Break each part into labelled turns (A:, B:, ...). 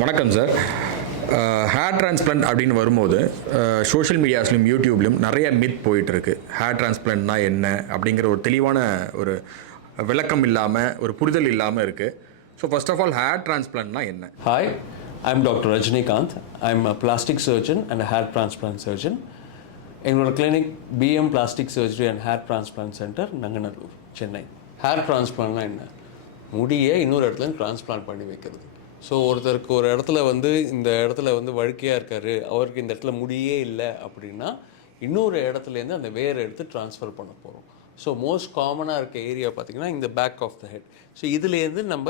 A: வணக்கம் sir hair transplant அப்படின்னு வரும்போது சோஷியல் மீடியாஸ்லையும் யூடியூப்லையும் நிறைய மித் போயிட்டுருக்கு. ஹேர் டிரான்ஸ்பிளண்ட்னா என்ன அப்படிங்கிற ஒரு தெளிவான ஒரு விளக்கம் இல்லாமல் ஒரு புரிதல் இல்லாமல் இருக்குது so first of all hair டிரான்ஸ்பிளண்ட்னா என்ன?
B: Hi I am doctor Rajinikanth I am plastic surgeon and hair transplant surgeon எங்களோட clinic PM plastic surgery and hair transplant centre Nanganallur Chennai. Hair டிரான்ஸ்பிளான்ட்னா என்ன? முடியை இன்னொரு இடத்துல டிரான்ஸ்பிளான்ட் பண்ணி வைக்கிறது. ஸோ ஒருத்தருக்கு ஒரு இடத்துல வந்து இந்த இடத்துல வந்து வழுக்கையாக இருக்கார் அவருக்கு இந்த இடத்துல முடியே இல்லை அப்படின்னா இன்னொரு இடத்துலேருந்து அந்த வேர் எடுத்து ட்ரான்ஸ்ஃபர் பண்ண போகிறோம் ஸோ மோஸ்ட் காமனாக இருக்க ஏரியா பார்த்தீங்கன்னா இந்த back of the head so இதுலேருந்து நம்ம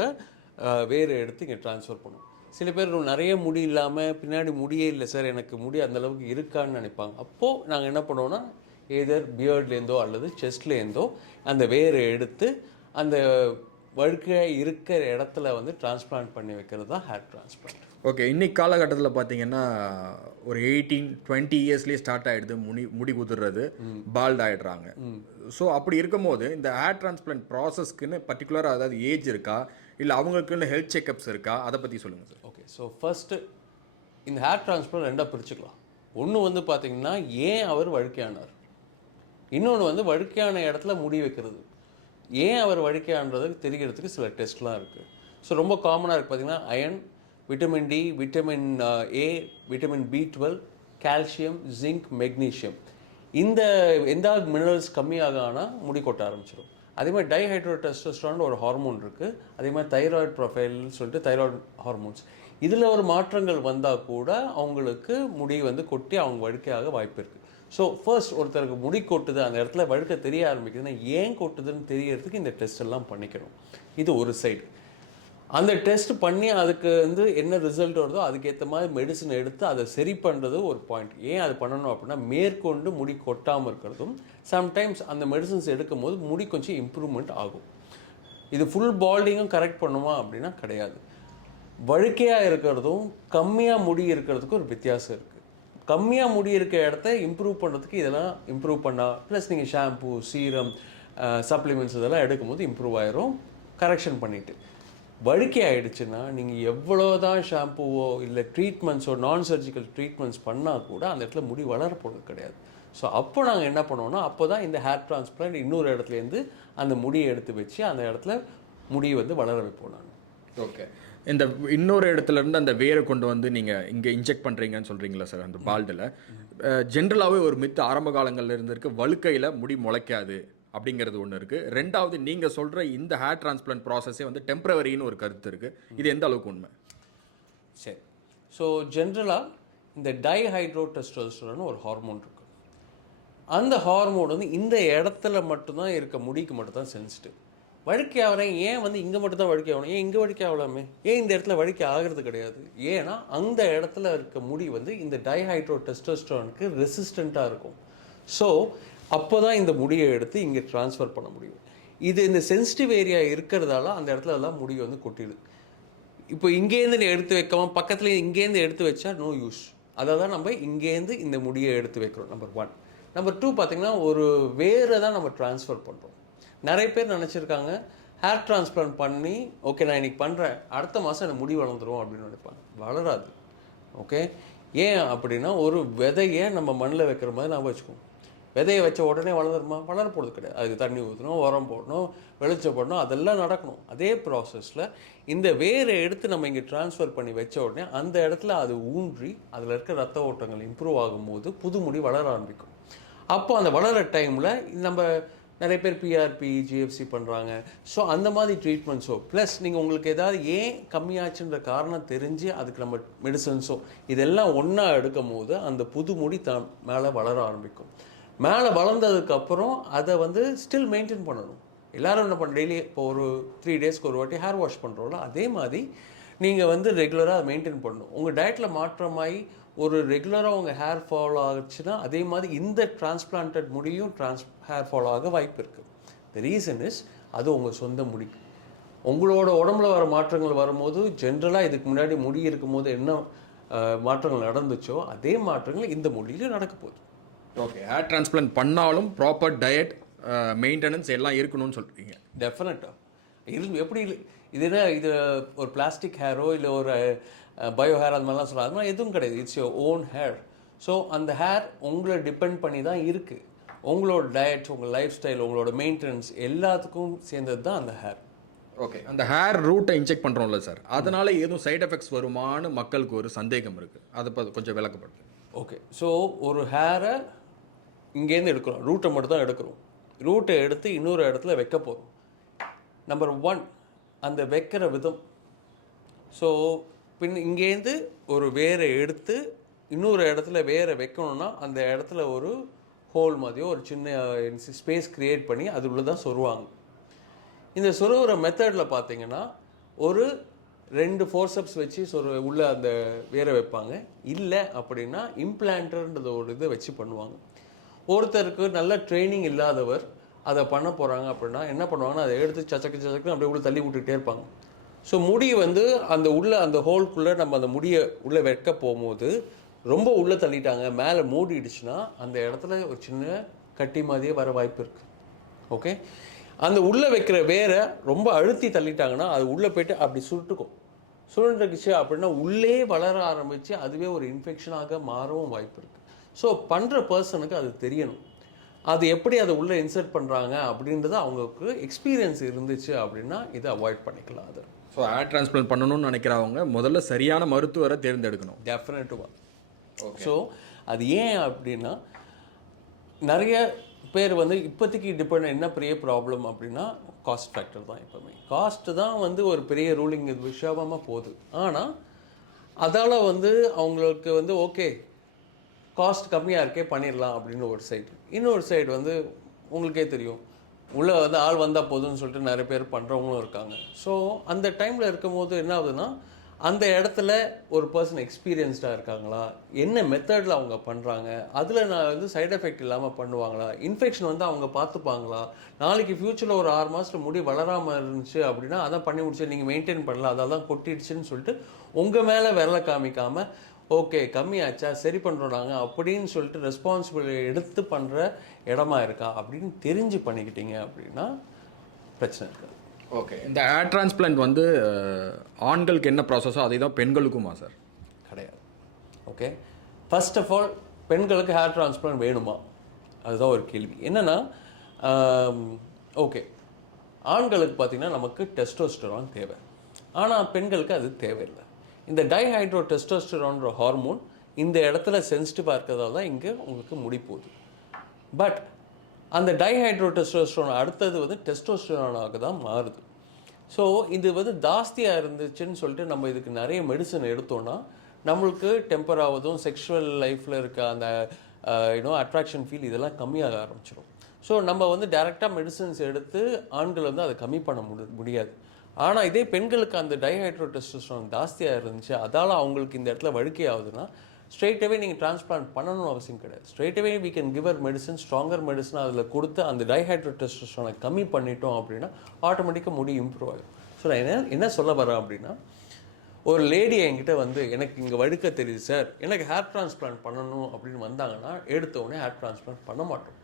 B: வேர் எடுத்து இங்கே ட்ரான்ஸ்ஃபர் பண்ணுவோம் சில பேர் நிறைய முடி இல்லாமல் பின்னாடி முடியே இல்லை சார் எனக்கு முடி அந்தளவுக்கு இருக்கான்னு நினைப்பாங்க. அப்போது நாங்கள் என்ன பண்ணுவோம்னா ஏதர் பியர்ட்லேருந்தோ அல்லது செஸ்ட்லேருந்தோ அந்த வேரை எடுத்து அந்த வழுக்க இருக்கிற இடத்துல வந்து டிரான்ஸ்பிளான்ட் பண்ணி வைக்கிறது தான் ஹேர் டிரான்ஸ்பிளான்ட்
A: ஓகே இன்னைக்கு காலகட்டத்தில் பார்த்தீங்கன்னா ஒரு எயிட்டீன் டுவெண்ட்டி இயர்ஸ்லேயே ஸ்டார்ட் ஆகிடுது முடி முடி குதிர்றது பால்ட் ஆகிடுறாங்க ஸோ அப்படி இருக்கும்போது இந்த ஹேர் டிரான்ஸ்பிளான்ட் ப்ராசஸ்க்குன்னு பர்டிகுலராக அதாவது ஏஜ் இருக்கா? இல்லை அவங்களுக்குன்னு ஹெல்த் செக்கப்ஸ் இருக்கா? அதை பற்றி சொல்லுங்கள் சார்
B: ஓகே ஸோ ஃபஸ்ட்டு இந்த ஹேர் டிரான்ஸ்பிளான்ட் ரெண்டாக பிரிச்சுக்கலாம். ஒன்று வந்து பார்த்தீங்கன்னா ஏன் அவர் வழுக்கையானார்? இன்னொன்று வந்து வழுக்கையான இடத்துல முடி வைக்கிறது. ஏன் அவர் வழுக்கையான்றது தெரிகிறதுக்கு சில டெஸ்ட்லாம் இருக்குது ஸோ ரொம்ப காமனாக இருக்குது பார்த்தீங்கன்னா iron vitamin D vitamin A vitamin B twelve calcium zinc magnesium இந்த எந்த மினரல்ஸ் கம்மியாக ஆனால் முடி கொட்ட ஆரம்பிச்சிடும் அதே மாதிரி டைஹைட்ரோ டெஸ்டோஸ்ட்ரான் ஒரு ஹார்மோன் இருக்குது அதே மாதிரி தைராய்டு ப்ரொஃபைல்னு சொல்லிட்டு தைராய்டு ஹார்மோன்ஸ் இதில் ஒரு மாற்றங்கள் வந்தால் கூட அவங்களுக்கு முடி வந்து கொட்டி அவங்க வழுக்கையாக வாய்ப்பு இருக்குது ஸோ ஃபர்ஸ்ட் ஒருத்தருக்கு முடி கொட்டுது அந்த இடத்துல வழுக்க தெரிய ஆரம்பிக்குதுன்னா ஏன் கொட்டுதுன்னு தெரியறதுக்கு இந்த டெஸ்ட் எல்லாம் பண்ணிக்கணும். இது ஒரு சைடு அந்த டெஸ்ட் பண்ணி அதுக்கு வந்து என்ன ரிசல்ட் வருதோ அதுக்கேற்ற மாதிரி மெடிசன் எடுத்து அதை சரி பண்ணுறது ஒரு பாயிண்ட் ஏன் அது பண்ணணும் அப்படின்னா மேற்கொண்டு முடி கொட்டாமல் இருக்கிறதும் சம்டைம்ஸ் அந்த மெடிசன்ஸ் எடுக்கும் போது முடி கொஞ்சம் இம்ப்ரூவ்மெண்ட் ஆகும். இது ஃபுல் பால்டிங்கும் கரெக்ட் பண்ணுமா அப்படின்னா கிடையாது. வழுக்கையாக இருக்கிறதும் கம்மியாக முடி இருக்கிறதுக்கும் ஒரு வித்தியாசம் இருக்குது கம்மியாக முடி இருக்கிற இடத்த இம்ப்ரூவ் பண்ணுறதுக்கு இதெல்லாம் இம்ப்ரூவ் பண்ணால் ப்ளஸ் நீங்கள் ஷாம்பு சீரம் சப்ளிமெண்ட்ஸ் இதெல்லாம் எடுக்கும்போது இம்ப்ரூவ் ஆயிரும். கரெக்ஷன் பண்ணிவிட்டு வழுக்கை ஆகிடுச்சுன்னா நீங்கள் எவ்வளோ தான் ஷாம்புவோ இல்லை ட்ரீட்மெண்ட்ஸோ நான் சர்ஜிக்கல் ட்ரீட்மெண்ட்ஸ் பண்ணால் கூட அந்த இடத்துல முடி வளர போகிறது கிடையாது. ஸோ அப்போ நாங்கள் என்ன பண்ணுவோம்னா அப்போ தான் இந்த ஹேர் டிரான்ஸ்பிளான்ட் இன்னொரு இடத்துலேருந்து அந்த முடியை எடுத்து வச்சு அந்த இடத்துல முடியை வந்து வளர வைப்போம் நான்.
A: ஓகே இந்த இன்னொரு இடத்துல இருந்து அந்த வேரை கொண்டு வந்து நீங்கள் இங்கே இன்ஜெக்ட் பண்ணுறீங்கன்னு சொல்கிறீங்களா சார் அந்த பால்டில் ஜென்ரலாகவே ஒரு மித்து ஆரம்ப காலங்களில் இருந்திருக்கு. வழுக்கையில் முடி முளைக்காது அப்படிங்கிறது ஒன்று இருக்குது ரெண்டாவது நீங்கள் சொல்கிற இந்த ஹேர் டிரான்ஸ்பிளான்ட் ப்ராசஸே வந்து டெம்பரவரின்னு ஒரு கருத்து இருக்குது இது எந்த அளவுக்கு உண்மை?
B: சரி. ஸோ ஜென்ரலாக இந்த டைஹைட்ரோடெஸ்டோஸ்டரோன்னு ஒரு ஹார்மோன் இருக்கு. அந்த ஹார்மோன் வந்து இந்த இடத்துல மட்டும்தான் இருக்க முடிக்கு மட்டும் தான் சென்சிட்டிவ் வழுக்கை ஆகிறேன். ஏன் வந்து இங்கே மட்டும் தான் வழுக்கை ஆகணும்? ஏன் இங்கே வழுக்கை ஆகலாமே? ஏன் இந்த இடத்துல வழுக்கை ஆகிறது கிடையாது? ஏன்னா அந்த இடத்துல இருக்க முடி வந்து இந்த டைஹைட்ரோ டெஸ்டோஸ்டோனுக்கு ரெசிஸ்டண்ட்டாக இருக்கும். ஸோ அப்போ தான் இந்த முடியை எடுத்து இங்கே ட்ரான்ஸ்ஃபர் பண்ண முடியும். இது இந்த சென்சிட்டிவ் ஏரியா இருக்கிறதால அந்த இடத்துல எல்லாம் முடி வந்து கொட்டிடுது இப்போ இங்கேருந்து நீ எடுத்து வைக்காமல் பக்கத்துலேயே இங்கேருந்து எடுத்து வச்சா நோ யூஸ் அதை தான் நம்ம இங்கேருந்து இந்த முடியை எடுத்து வைக்கிறோம் நம்பர் ஒன் நம்பர் டூ பார்த்தீங்கன்னா ஒரு வேரை தான் நம்ம ட்ரான்ஸ்ஃபர் பண்ணுறோம் நிறைய பேர் நினச்சிருக்காங்க. ஹேர் டிரான்ஸ்பிளான்ட் பண்ணி ஓகே நான் இன்னைக்கு பண்ணுறேன் அடுத்த மாதம் எனக்கு முடி வளர்ந்துடும் அப்படின்னு நினைப்பாங்க. வளராது. ஓகே ஏன் அப்படின்னா ஒரு விதையை நம்ம மண்ணில் வைக்கிற மாதிரி நான் வச்சுக்குவோம் விதையை வச்ச உடனே வளர்ந்துருமா? வளர போகிறது கிடையாது. அதுக்கு தண்ணி ஊற்றணும் உரம் போடணும் வெளிச்சம் போடணும் அதெல்லாம் நடக்கணும். அதே ப்ராசஸில் இந்த வேரை எடுத்து நம்ம இங்கே ட்ரான்ஸ்ஃபர் பண்ணி வச்ச உடனே அந்த இடத்துல அது ஊன்றி அதில் இருக்க ரத்த ஓட்டங்கள் இம்ப்ரூவ் ஆகும்போது புது முடி வளர ஆரம்பிக்கும். அப்போ அந்த வளர டைமில் நம்ம நிறைய பேர் பிஆர்பி ஜிஎஃப்சி பண்ணுறாங்க ஸோ அந்த மாதிரி ட்ரீட்மெண்ட்ஸோ ப்ளஸ் நீங்கள் உங்களுக்கு ஏதாவது ஏன் கம்மியாச்சுன்ற காரணம் தெரிஞ்சு அதுக்கு நம்ம மெடிசன்ஸோ இதெல்லாம் ஒன்றா எடுக்கும் போது அந்த புது முடி த மேலே வளர ஆரம்பிக்கும். மேலே வளர்ந்ததுக்கப்புறம் அதை வந்து ஸ்டில் மெயின்டைன் பண்ணணும். எல்லோரும் என்ன பண்ண டெய்லி இப்போ ஒரு த்ரீ டேஸ்க்கு ஒரு வாட்டி ஹேர் வாஷ் பண்ணுறோம்ல அதே மாதிரி நீங்கள் வந்து ரெகுலராக மெயின்டைன் பண்ணணும். உங்கள் டயட்டில் மாற்றமாகி ஒரு ரெகுலராக உங்கள் ஹேர் ஃபாலோ ஆச்சுன்னா அதே மாதிரி இந்த டிரான்ஸ்பிளான்டட் முடியும் டிரான்ஸ் ஹேர் ஃபாலோ ஆக வாய்ப்பு இருக்குது த ரீசன் இஸ் அது உங்கள் சொந்த முடி. உங்களோட உடம்புல வர மாற்றங்கள் வரும்போது ஜென்ரலாக இதுக்கு முன்னாடி முடி இருக்கும்போது என்ன மாற்றங்கள் நடந்துச்சோ அதே மாற்றங்கள் இந்த முடியிலும் நடக்க போகுது.
A: ஓகே ஹேர் டிரான்ஸ்பிளான்ட் பண்ணாலும் ப்ராப்பர் டயட் மெயின்டெனன்ஸ் எல்லாம் இருக்கணும்னு சொல்கிறீங்க
B: டெஃபினட்டாக இது எப்படி இல்லை இது என்ன இது ஒரு பிளாஸ்டிக் ஹேரோ இல்லை ஒரு பயோ ஹேர் அந்த மாதிரிலாம் சொல்கிறாங்க அது மாதிரி எதுவும் கிடையாது. It's your own hair so அந்த ஹேர் உங்களை டிபெண்ட் பண்ணி தான் இருக்குது உங்களோட டயட் உங்கள் லைஃப் ஸ்டைல் உங்களோட மெயின்டெனன்ஸ் எல்லாத்துக்கும் சேர்ந்தது தான் அந்த ஹேர்
A: ஓகே அந்த ஹேர் ரூட்டை இன்ஜெக்ட் பண்ணுறோம்ல சார் அதனால எதுவும் சைடு எஃபெக்ட்ஸ் வருமான்னு மக்களுக்கு ஒரு சந்தேகம் இருக்குது அதை பத்தி கொஞ்சம் விளக்கப்படுது
B: ஓகே ஸோ ஒரு ஹேரை இங்கேருந்து எடுக்கிறோம். ரூட்டை மட்டும் தான் எடுக்கிறோம். ரூட்டை எடுத்து இன்னொரு இடத்துல வைக்க போகிறோம் நம்பர் ஒன் அந்த வைக்கிற விதம். ஸோ பின் இங்கேருந்து ஒரு வேரை எடுத்து இன்னொரு இடத்துல வேரை வைக்கணும்னா அந்த இடத்துல ஒரு ஹோல் மாதிரியோ ஒரு சின்ன uh, ஸ்பேஸ் க்ரியேட் பண்ணி அது உள்ளே தான் சொருவாங்க. இந்த சொருகிற மெத்தடில் பார்த்தீங்கன்னா ஒரு ரெண்டு ஃபோர்சப்ஸ் வச்சு சொரு உள்ள அந்த வேரை வைப்பாங்க. இல்லை அப்படின்னா இம்ப்ளான்டர்ன்றது ஒரு இதை வச்சு பண்ணுவாங்க. ஒருத்தருக்கு நல்ல ட்ரைனிங் இல்லாதவர் அதை பண்ண போகிறாங்க அப்படின்னா என்ன பண்ணுவாங்கன்னா அதை எடுத்து சச்சக்கு சச்சக்குன்னு அப்படியே உள்ள தள்ளி விட்டுக்கிட்டே இருப்பாங்க. ஸோ முடி வந்து அந்த உள்ளே அந்த ஹோல்குள்ளே நம்ம அந்த முடியை உள்ளே வைக்க போகும்போது ரொம்ப உள்ளே தள்ளிட்டாங்க. மேலே மூடிடுச்சுன்னா அந்த இடத்துல ஒரு சின்ன கட்டி மாதிரியே வர வாய்ப்பு இருக்குது ஓகே அந்த உள்ளே வைக்கிற வேரை ரொம்ப அழுத்தி தள்ளிட்டாங்கன்னா அது உள்ளே போயிட்டு அப்படி சுருட்டுக்கும். சுருண்டுக்குச்சு அப்படின்னா உள்ளே வளர ஆரம்பித்து அதுவே ஒரு இன்ஃபெக்ஷனாக மாறவும் வாய்ப்பு இருக்குது ஸோ பண்ணுற பர்சனுக்கு அது தெரியணும். அது எப்படி அதை உள்ளே இன்சர்ட் பண்ணுறாங்க அப்படின்றது அவங்களுக்கு எக்ஸ்பீரியன்ஸ் இருந்துச்சு அப்படின்னா இதை அவாய்ட் பண்ணிக்கலாம் அதை.
A: ஸோ ஹேர் டிரான்ஸ்பிளான்ட் பண்ணணும்னு நினைக்கிறவங்க முதல்ல சரியான மருத்துவரை தேர்ந்தெடுக்கணும்.
B: டெஃபினட்டுவா ஸோ அது ஏன் அப்படின்னா நிறைய பேர் வந்து இப்போதைக்கு டிபெண்ட் என்ன பெரிய ப்ராப்ளம் அப்படின்னா காஸ்ட் ஃபேக்டர் தான் எப்போவுமே. காஸ்ட் தான் வந்து ஒரு பெரிய ரூலிங் விஷயமாக போகுது. ஆனால் அதால் வந்து அவங்களுக்கு வந்து ஓகே காஸ்ட் கம்மியாக இருக்கே பண்ணிடலாம் அப்படின்னு ஒரு சைடு இன்னொரு சைடு வந்து உங்களுக்கே தெரியும். உள்ளே வந்து ஆள் வந்தால் போதும்னு சொல்லிட்டு நிறைய பேர் பண்ணுறவங்களும் இருக்காங்க. ஸோ அந்த டைமில் இருக்கும்போது என்ன ஆகுதுன்னா அந்த இடத்துல ஒரு பர்சன் எக்ஸ்பீரியன்ஸ்டாக இருக்காங்களா? என்ன மெத்தடில் அவங்க பண்ணுறாங்க அதில் நான் வந்து சைட் எஃபெக்ட் இல்லாமல் பண்ணுவாங்களா? இன்ஃபெக்ஷன் வந்து அவங்க பார்த்துப்பாங்களா? நாளைக்கு ஃப்யூச்சரில் ஒரு ஆறு மாதத்தில் முடி வளராமல் இருந்துச்சு அப்படின்னா அதான் பண்ணி முடிச்சு நீங்கள் மெயின்டைன் பண்ணல அதெல்லாம் கொட்டிடுச்சுன்னு சொல்லிட்டு உங்கள் மேலே விரல காமிக்காமல் ஓகே கம்மியாச்சா சரி பண்ணுறோம் நாங்கள் அப்படின்னு சொல்லிட்டு ரெஸ்பான்சிபிலிட்டி எடுத்து பண்ணுற இடமா இருக்கா அப்படின்னு தெரிஞ்சு பண்ணிக்கிட்டீங்க அப்படின்னா பிரச்சனை இருக்காது.
A: ஓகே. இந்த ஹேர் டிரான்ஸ்பிளான்ட் வந்து ஆண்களுக்கு என்ன ப்ராசஸோ அதே தான் பெண்களுக்குமா சார்
B: கிடையாது. ஓகே. ஃபர்ஸ்ட் ஆஃப் ஆல் பெண்களுக்கு ஹேர் டிரான்ஸ்பிளான்ட் வேணுமா? அதுதான் ஒரு கேள்வி. என்னென்னா ஓகே. ஆண்களுக்கு பார்த்தீங்கன்னா நமக்கு டெஸ்டோஸ்டரான் தேவை. ஆனால் பெண்களுக்கு அது தேவையில்லை. இந்த டைஹைட்ரோ டெஸ்டோஸ்டரோன்ற ஹார்மோன் இந்த இடத்துல சென்சிட்டிவாக இருக்கிறதால தான் இங்கே உங்களுக்கு முடி போகுது. பட் அந்த டைஹைட்ரோ டெஸ்டோஸ்டரோன் அடுத்தது வந்து டெஸ்டோஸ்டரோனாக தான் மாறுது. ஸோ இது வந்து ஜாஸ்தியாக இருந்துச்சுன்னு சொல்லிட்டு நம்ம இதுக்கு நிறைய மெடிசன் எடுத்தோம்னா நம்மளுக்கு டெம்பர் ஆகுதும் செக்ஷுவல் லைஃப்பில் இருக்க அந்த யூனோ அட்ராக்ஷன் ஃபீல் இதெல்லாம் கம்மியாக ஆரம்பிச்சிடும் ஸோ நம்ம வந்து டேரெக்டாக மெடிசன்ஸ் எடுத்து ஆண்கள் வந்து அதை கம்மி பண்ண முடி முடியாது. ஆனால் இதே பெண்களுக்கு அந்த டைஹைட்ரோ டெஸ்டோஸ்டரான் ஜாஸ்தியாக இருந்துச்சு அதால் அவங்களுக்கு இந்த இடத்துல வழுக்கை ஆகுதுன்னா ஸ்ட்ரெயிட்டவே நீங்கள் டிரான்ஸ்பிளான்ட் பண்ணணும்னு அவசியம் கிடையாது. Straightaway we can give a medicine stronger medicine அதில் கொடுத்து அந்த டைஹைட்ரோ டெஸ்டோஸ்டரானை கம்மி பண்ணிட்டோம் அப்படின்னா ஆட்டோமேட்டிக்காக முடி இம்ப்ரூவ் ஆகும் ஸோ நான் என்ன என்ன சொல்ல வரேன் அப்படின்னா ஒரு லேடி என்கிட்ட வந்து எனக்கு இங்கே வழுக்க தெரியுது சார் எனக்கு ஹேர் டிரான்ஸ்பிளான்ட் பண்ணணும் அப்படின்னு வந்தாங்கன்னா எடுத்த உடனே ஹேர் டிரான்ஸ்பிளான்ட் பண்ண மாட்டோம்.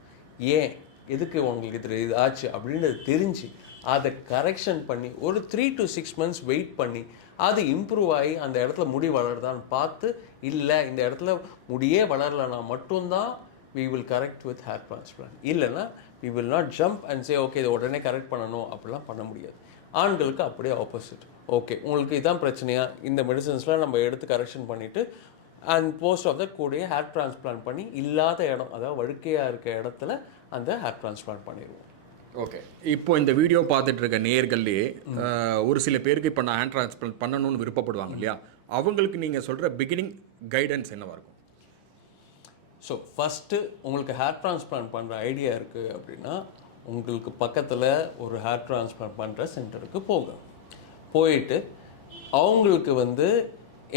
B: ஏன்? எதுக்கு உங்களுக்கு இது இது ஆச்சு? அப்படின்றது தெரிஞ்சு அதை கரெக்ஷன் பண்ணி ஒரு three to six months wait பண்ணி அது இம்ப்ரூவ் ஆகி அந்த இடத்துல முடி வளருதான்னு பார்த்து இல்லை இந்த இடத்துல முடியே வளரலைன்னா மட்டும்தான் we will correct with hair transplant இல்லைன்னா we will not jump and say okay இதை உடனே கரெக்ட் பண்ணணும். அப்படிலாம் பண்ண முடியாது. ஆண்களுக்கு அப்படியே ஆப்போசிட் ஓகே உங்களுக்கு இதான் பிரச்சனையா? இந்த மெடிசன்ஸ்லாம் நம்ம எடுத்து கரெக்ஷன் பண்ணிவிட்டு அண்ட் போஸ்ட் ஆஃப் த கூடயே ஹேர் டிரான்ஸ்பிளான்ட் பண்ணி இல்லாத இடம் அதாவது வழுக்கையாக இருக்க இடத்துல அந்த ஹேர் டிரான்ஸ்பிளான்ட் பண்ணிடுவோம்.
A: ஓகே இப்போ இந்த வீடியோ பார்த்துட்டு இருக்க நேயர்கள்லேயே ஒரு சில பேருக்கு இப்போ நான் ஹேண்ட் டிரான்ஸ்பிளான்ட் பண்ணணும்னு விருப்பப்படுவாங்க இல்லையா? அவங்களுக்கு நீங்கள் சொல்கிற பிகினிங் கைடன்ஸ் என்னவா இருக்கும்?
B: ஸோ ஃபஸ்ட்டு உங்களுக்கு ஹேர் டிரான்ஸ்பிளான்ட் பண்ணுற ஐடியா இருக்குது அப்படின்னா உங்களுக்கு பக்கத்தில் ஒரு ஹேர் டிரான்ஸ்பிளான்ட் பண்ணுற சென்டருக்கு போங்க. போயிட்டு அவங்களுக்கு வந்து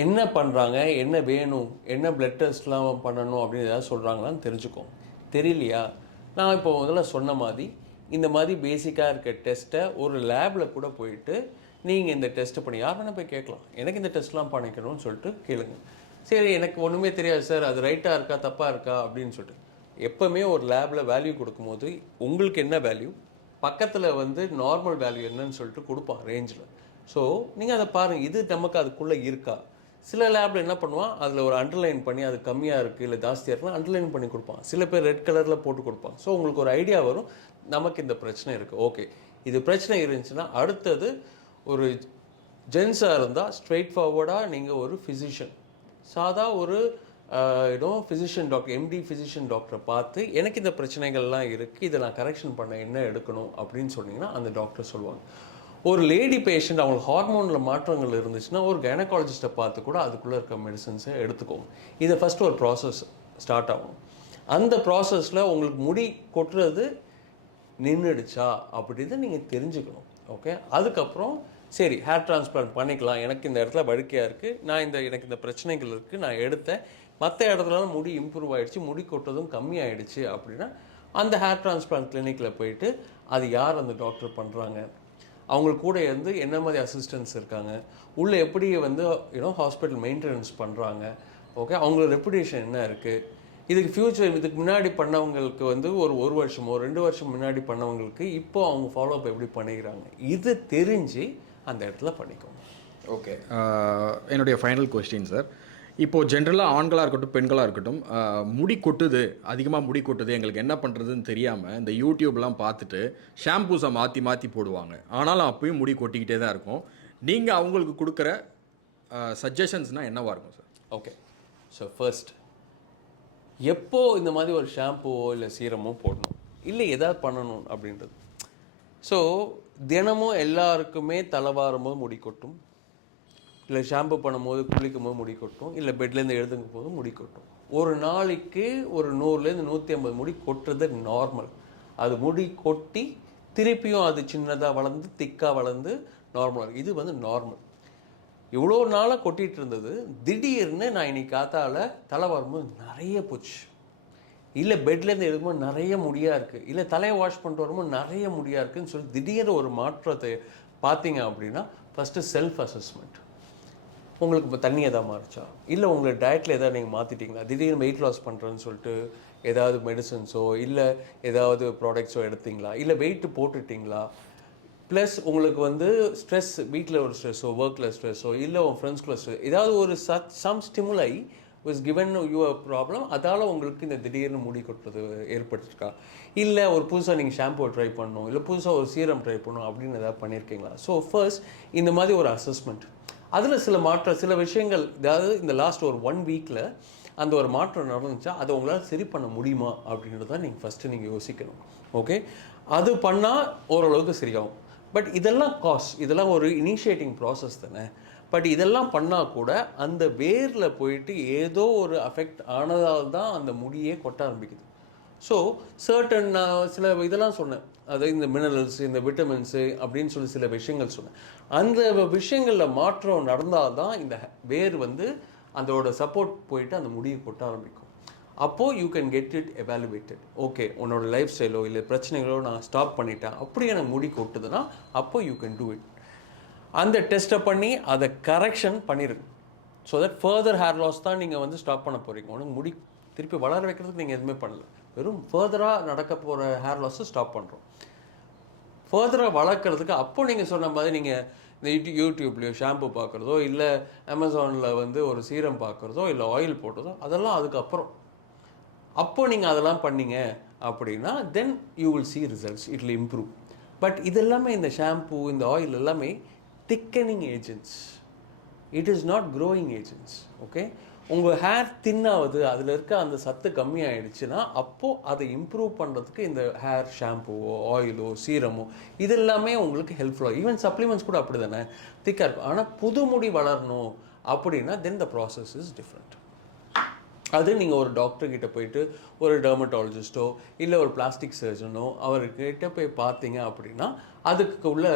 B: என்ன பண்ணுறாங்க என்ன வேணும் என்ன பிளட் டெஸ்ட்லாம் பண்ணணும் அப்படின்னு ஏதாவது சொல்கிறாங்களான்னு தெரிஞ்சுக்கோங்க. தெரியலையா? நான் இப்போ முதல்ல சொன்ன மாதிரி இந்த மாதிரி பேசிக்காக இருக்க டெஸ்ட்டை ஒரு லேபில் கூட போயிட்டு நீங்கள் இந்த டெஸ்ட்டு பண்ணி யார் வேணால் போய் கேட்கலாம். எனக்கு இந்த டெஸ்ட்லாம் பண்ணிக்கணும்னு சொல்லிட்டு கேளுங்க. சரி எனக்கு ஒன்றுமே தெரியாது சார் அது ரைட்டாக இருக்கா தப்பாக இருக்கா அப்படின்னு சொல்லிட்டு. எப்போவுமே ஒரு லேபில் வேல்யூ கொடுக்கும்போது உங்களுக்கு என்ன வேல்யூ பக்கத்தில் வந்து நார்மல் வேல்யூ என்னன்னு சொல்லிட்டு கொடுப்பான் ரேஞ்சில் ஸோ நீங்கள் அதை பாருங்கள் இது நமக்கு அதுக்குள்ளே இருக்கா? சில லேபில் என்ன பண்ணுவான்? அதில் ஒரு அண்டர்லைன் பண்ணி அது கம்மியாக இருக்குது இல்லை ஜாஸ்தியாக இருக்குன்னா அண்டர்லைன் பண்ணி கொடுப்பான். சில பேர் ரெட் கலரில் போட்டு கொடுப்பான். ஸோ உங்களுக்கு ஒரு ஐடியா வரும். நமக்கு இந்த பிரச்சனை இருக்குது ஓகே இது பிரச்சனை இருந்துச்சுன்னா அடுத்தது ஒரு ஜென்ஸாக இருந்தால் ஸ்ட்ரெயிட் ஃபார்வர்டாக நீங்கள் ஒரு ஃபிசிஷியன் சாதா ஒரு ஏதோ ஃபிசிஷியன் டாக்டர் எம்டி ஃபிசிஷியன் டாக்டரை பார்த்து எனக்கு இந்த பிரச்சனைகள்லாம் இருக்குது இதை நான் கரெக்ஷன் பண்ண என்ன எடுக்கணும் அப்படின்னு சொன்னீங்கன்னா அந்த டாக்டர் சொல்லுவாங்க. ஒரு லேடி பேஷண்ட் அவங்களுக்கு ஹார்மோனில் மாற்றங்கள் இருந்துச்சுன்னா ஒரு கைனகாலஜிஸ்ட்டை பார்த்து கூட அதுக்குள்ளே இருக்க மெடிசன்ஸை எடுத்துக்கோங்க. இதை ஃபஸ்ட்டு ஒரு ப்ராசஸ் ஸ்டார்ட் ஆகும். அந்த ப்ராசஸில் உங்களுக்கு முடி கொட்டுறது நின்றுடுச்சா அப்படின்னு நீங்கள் தெரிஞ்சுக்கணும். ஓகே அதுக்கப்புறம் சரி ஹேர் டிரான்ஸ்பிளான்ட் பண்ணிக்கலாம். எனக்கு இந்த இடத்துல வழுக்கையாக இருக்குது நான் இந்த எனக்கு இந்த பிரச்சனைகள் இருக்குது நான் எடுத்தேன். மற்ற இடத்துலலாம் முடி இம்ப்ரூவ் ஆகிடுச்சு முடி கொட்டதும் கம்மியாயிடுச்சு அப்படின்னா அந்த ஹேர் டிரான்ஸ்பிளான்ட் கிளினிக்கில் போயிட்டு அது யார் அந்த டாக்டர் பண்ணுறாங்க அவங்க கூட இருந்து என்ன மாதிரி அசிஸ்டன்ஸ் இருக்காங்க? உள்ளே எப்படி வந்து யூனோ ஹாஸ்பிட்டல் மெயின்டெனன்ஸ் பண்ணுறாங்க ஓகே அவங்களோட ரெப்புடேஷன் என்ன இருக்குது இதுக்கு ஃப்யூச்சர் இதுக்கு முன்னாடி பண்ணவங்களுக்கு வந்து ஒரு ஒரு வருஷமோ ரெண்டு வருஷம் முன்னாடி பண்ணவங்களுக்கு இப்போ அவங்க ஃபாலோ அப் எப்படி பண்ணிக்கிறாங்க? இது தெரிஞ்சு அந்த இடத்துல பண்ணிக்கோங்க.
A: ஓகே என்னுடைய ஃபைனல் கொஸ்டின் சார் இப்போது ஜென்ரலாக ஆண்களாக இருக்கட்டும் பெண்களாக இருக்கட்டும் முடி கொட்டுது அதிகமாக முடி கொட்டுது எங்களுக்கு என்ன பண்ணுறதுன்னு தெரியாமல் இந்த யூடியூப்லாம் பார்த்துட்டு ஷாம்பூஸை மாற்றி மாற்றி போடுவாங்க. ஆனாலும் அப்பயும் முடி கொட்டிக்கிட்டே தான் இருக்கும். நீங்கள் அவங்களுக்கு கொடுக்குற சஜஷன்ஸ்னால் என்னவாக இருக்கும் சார்
B: ஓகே ஸோ ஃபர்ஸ்ட் எப்போ இந்த மாதிரி ஒரு ஷாம்புவோ இல்லை சீரமோ போடணும். இல்லை எதாவது பண்ணணும் அப்படின்றது. ஸோ தினமும் எல்லாருக்குமே தலைவாரும் போது முடி கொட்டும். இல்லை ஷாம்பு பண்ணும்போது குளிக்கும் போது முடி கொட்டும். இல்லை பெட்லேருந்து எழுதுங்க போது முடி கொட்டும். ஒரு நாளைக்கு ஒரு நூறுலேருந்து நூற்றி ஐம்பது முடி கொட்டுறது நார்மல் அது முடி கொட்டி திருப்பியும் அது சின்னதாக வளர்ந்து திக்காக வளர்ந்து நார்மலாக இது வந்து நார்மல் இவ்வளோ நாளாக கொட்டிகிட்டு இருந்தது. திடீர்னு நான் இன்னைக்கு காத்தால் தலை வரும்போது நிறைய போச்சு. இல்லை பெட்லேருந்து எடுக்கும்போது நிறைய முடியாக இருக்குது இல்லை தலையை வாஷ் பண்ணிட்டு வரும்போது நிறைய முடியாக இருக்குதுன்னு சொல்லி திடீர்னு ஒரு மாற்றத்தை பார்த்தீங்க அப்படின்னா ஃபஸ்ட்டு செல்ஃப் அசஸ்மெண்ட் உங்களுக்கு இப்போ தண்ணி எதாவது மாறிச்சா? இல்லை உங்களை டயட்டில் எதாவது நீங்கள் மாற்றிட்டீங்களா திடீர்னு வெயிட் லாஸ் பண்ணுறேன்னு சொல்லிட்டு ஏதாவது மெடிசன்ஸோ இல்லை ஏதாவது ப்ராடக்ட்ஸோ எடுத்தீங்களா? இல்லை வெயிட் போட்டுட்டிங்களா? ப்ளஸ் உங்களுக்கு வந்து ஸ்ட்ரெஸ் வீட்டில் ஒரு ஸ்ட்ரெஸ்ஸோ ஒர்க்கில் ஸ்ட்ரெஸ்ஸோ இல்லை உன் ஃப்ரெண்ட்ஸ்குள்ள ஸ்ட்ரெஸ் ஏதாவது ஒரு such some stimuli was given you a problem அதால் உங்களுக்கு இந்த திடீர்னு முடி கொட்டுறது ஏற்பட்டுருக்கா இல்லை ஒரு புதுசாக நீங்கள் ஷாம்பு ட்ரை பண்ணணும் இல்லை புதுசாக ஒரு சீரம் ட்ரை பண்ணணும் அப்படின்னு ஏதாவது பண்ணியிருக்கீங்களா ஸோ ஃபர்ஸ்ட் இந்த மாதிரி ஒரு அசஸ்மெண்ட் அதில் சில மாற்றம் சில விஷயங்கள் அதாவது இந்த லாஸ்ட் ஒரு ஒன் வீக்கில் அந்த ஒரு மாற்றம் நடந்துச்சா அதை உங்களால் சரி பண்ண முடியுமா அப்படின்றது தான் நீங்கள் ஃபஸ்ட்டு நீங்கள் யோசிக்கணும். ஓகே அது பண்ணால் ஓரளவுக்கு சரியாகும். பட் இதெல்லாம் காஸ் இதெல்லாம் ஒரு இனிஷியேட்டிங் ப்ராசஸ் தானே. பட் இதெல்லாம் பண்ணால் கூட அந்த வேரில் போயிட்டு ஏதோ ஒரு அஃபெக்ட் ஆனதால் தான் அந்த முடியே கொட்ட ஆரம்பிக்குது. ஸோ சர்டன் நான் சில இதெல்லாம் சொன்னேன். அதாவது இந்த மினரல்ஸ் இந்த விட்டமின்ஸு அப்படின்னு சொல்லி சில விஷயங்கள் சொன்னேன். அந்த விஷயங்களில் மாற்றம் நடந்தால் தான் இந்த வேர் வந்து அதோட சப்போர்ட் போயிட்டு அந்த முடியை கொட்ட ஆரம்பிக்கும். அப்போது you can get it evaluated okay உன்னோட லைஃப் ஸ்டைலோ இல்லை பிரச்சனைகளோ நான் ஸ்டாப் பண்ணிட்டேன். அப்படி எனக்கு முடி கொட்டுதுன்னா அப்போ யூ கேன் டூ இட் அந்த டெஸ்ட்டை பண்ணி அதை கரெக்ஷன் பண்ணிடுங்க so that further hair loss தான் நீங்கள் வந்து ஸ்டாப் பண்ண போகிறீங்க உனக்கு முடி திருப்பி வளர வைக்கிறதுக்கு நீங்கள் எதுவுமே பண்ணல. வெறும் ஃபர்தராக நடக்க போகிற ஹேர் லாஸை ஸ்டாப் பண்ணுறோம் ஃபர்தராக வளர்க்குறதுக்கு அப்போ நீங்கள் சொன்ன மாதிரி நீங்கள் இந்த யூடி யூடியூப்லேயோ ஷாம்பு பார்க்குறதோ இல்லை அமேசானில் வந்து ஒரு சீரம் பார்க்குறதோ இல்லை ஆயில் போட்டதோ அதெல்லாம் அதுக்கப்புறம். அப்போ நீங்கள் அதெல்லாம் பண்ணீங்க அப்படின்னா then you will see results it will improve but இதெல்லாமே இந்த ஷாம்பு இந்த ஆயில் எல்லாமே thickening agents it is not growing agents okay உங்கள் ஹேர் தின்னாவது அதில் இருக்க அந்த சத்து கம்மியாயிடுச்சுன்னா அப்போது அதை இம்ப்ரூவ் பண்ணுறதுக்கு இந்த ஹேர் ஷாம்புவோ ஆயிலோ சீரமோ இதெல்லாமே உங்களுக்கு ஹெல்ப்ஃபுல்லாக ஈவன் சப்ளிமெண்ட்ஸ் கூட அப்படி தானே திக்காக இருக்கும் ஆனால் புது முடி வளரணும் அப்படின்னா then the process is different அது நீங்கள் ஒரு டாக்டர்கிட்ட போயிட்டு ஒரு டெர்மட்டாலஜிஸ்ட்டோ இல்லை ஒரு பிளாஸ்டிக் சர்ஜனோ அவர்கிட்ட போய் பார்த்தீங்க அப்படின்னா அதுக்கு உள்ள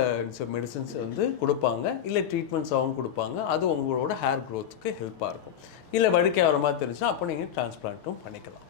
B: மெடிசன்ஸ் வந்து கொடுப்பாங்க. இல்லை ட்ரீட்மெண்ட்ஸாகவும் கொடுப்பாங்க. அது உங்களோட ஹேர் க்ரோத்துக்கு ஹெல்ப்பாக இருக்கும். இல்லை வழுக்கை வர மாதிரி தெரிஞ்சுன்னா அப்போ நீங்கள் டிரான்ஸ்பிளான்ட்டும் பண்ணிக்கலாம்.